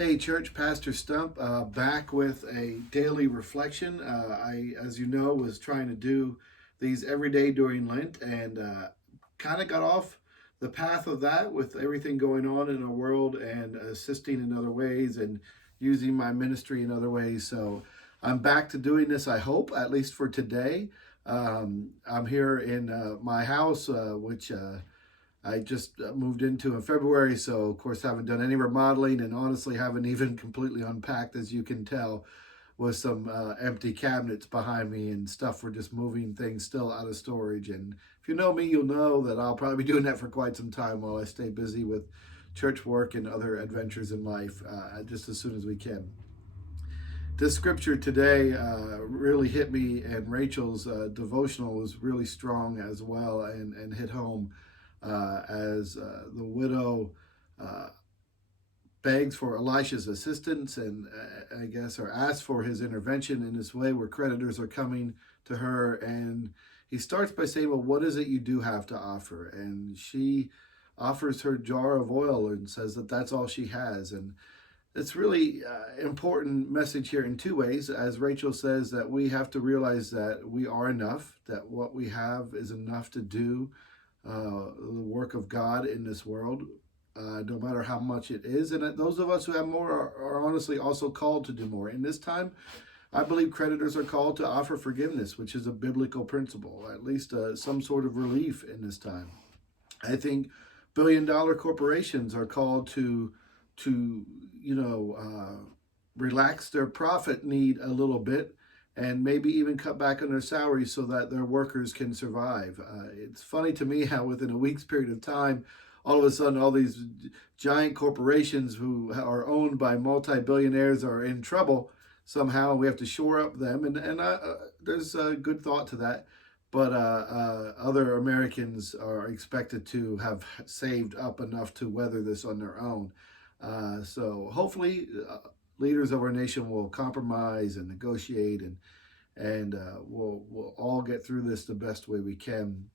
Hey, church, Pastor Stump, back with a daily reflection. As you know, was trying to do these every day during Lent and kind of got off the path of that with everything going on in our world and assisting in other ways and using my ministry in other ways. So I'm back to doing this, I hope, at least for today. I'm here in my house, which I just moved into in February, so of course haven't done any remodeling and honestly haven't even completely unpacked, as you can tell, with some empty cabinets behind me and stuff. We're just moving things still out of storage. And if you know me, you'll know that I'll probably be doing that for quite some time while I stay busy with church work and other adventures in life, just as soon as we can. This scripture today really hit me, and Rachel's devotional was really strong as well and hit home as the widow uh, begs for Elisha's assistance and I guess or asks for his intervention in this way where creditors are coming to her. And he starts by saying, well, what is it you do have to offer? And she offers her jar of oil and says that that's all she has. And it's really important message here in two ways. As Rachel says, that we have to realize that we are enough, that what we have is enough to do the work of God in this world, no matter how much it is. And those of us who have more are honestly also called to do more. In this time, I believe creditors are called to offer forgiveness, which is a biblical principle, at least some sort of relief in this time. I think billion-dollar corporations are called to relax their profit need a little bit and maybe even cut back on their salaries so that their workers can survive. It's funny to me how within a week's period of time, all of a sudden, all these giant corporations who are owned by multi-billionaires are in trouble somehow. We have to shore up them, and there's a good thought to that. But other Americans are expected to have saved up enough to weather this on their own. So hopefully, leaders of our nation will compromise and negotiate, and we'll all get through this the best way we can.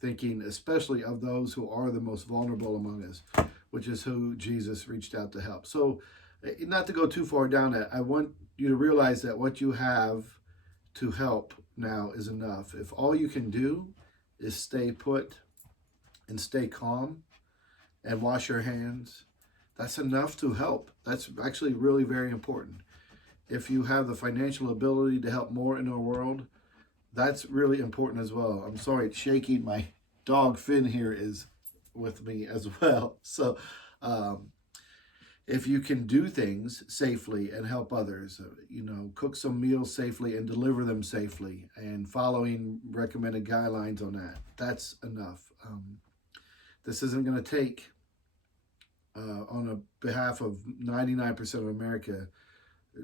Thinking especially of those who are the most vulnerable among us, which is who Jesus reached out to help. So, not to go too far down that, I want you to realize that what you have to help now is enough. If all you can do is stay put and stay calm and wash your hands, that's enough to help. That's actually really very important. If you have the financial ability to help more in our world, that's really important as well. I'm sorry, it's shaky. My dog Finn here is with me as well. So, um, if you can do things safely and help others, cook some meals safely and deliver them safely, and following recommended guidelines on that, that's enough. This isn't going to take, on a behalf of 99% of America,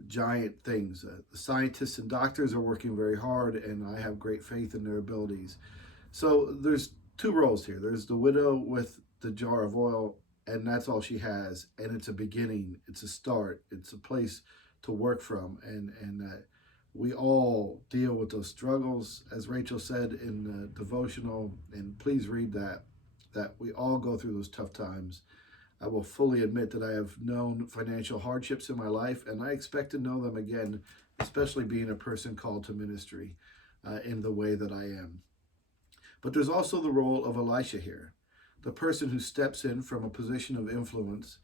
giant things. The scientists and doctors are working very hard, and I have great faith in their abilities. So there's two roles here. There's the widow with the jar of oil, and that's all she has. And it's a beginning. It's a start. It's a place to work from, and we all deal with those struggles, as Rachel said in the devotional. And please read that. That we all go through those tough times. I will fully admit that I have known financial hardships in my life, and I expect to know them again, especially being a person called to ministry in the way that I am. But there's also the role of Elisha here, the person who steps in from a position of influence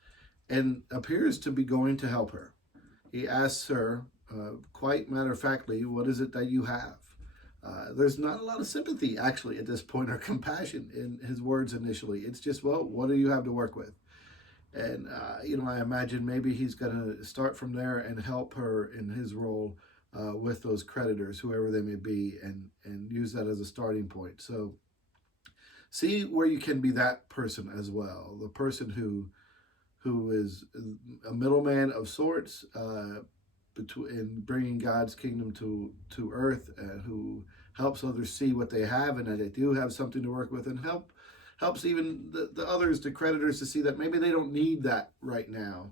and appears to be going to help her. He asks her, quite matter of factly, what is it that you have? There's not a lot of sympathy, actually, at this point, or compassion in his words initially. It's just, well, what do you have to work with? And, I imagine maybe he's going to start from there and help her in his role with those creditors, whoever they may be, and use that as a starting point. So see where you can be that person as well, the person who is a middleman of sorts in bringing God's kingdom to earth, who helps others see what they have and that they do have something to work with, and helps even the others, the creditors, to see that maybe they don't need that right now.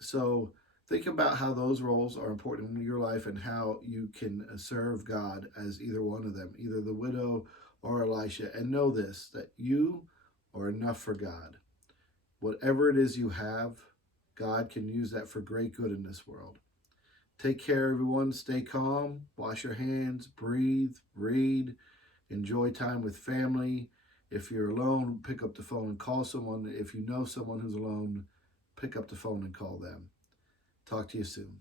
So think about how those roles are important in your life and how you can serve God as either one of them, either the widow or Elisha. And know this, that you are enough for God. Whatever it is you have, God can use that for great good in this world. Take care, everyone. Stay calm. Wash your hands. Breathe. Read. Enjoy time with family. If you're alone, pick up the phone and call someone. If you know someone who's alone, pick up the phone and call them. Talk to you soon.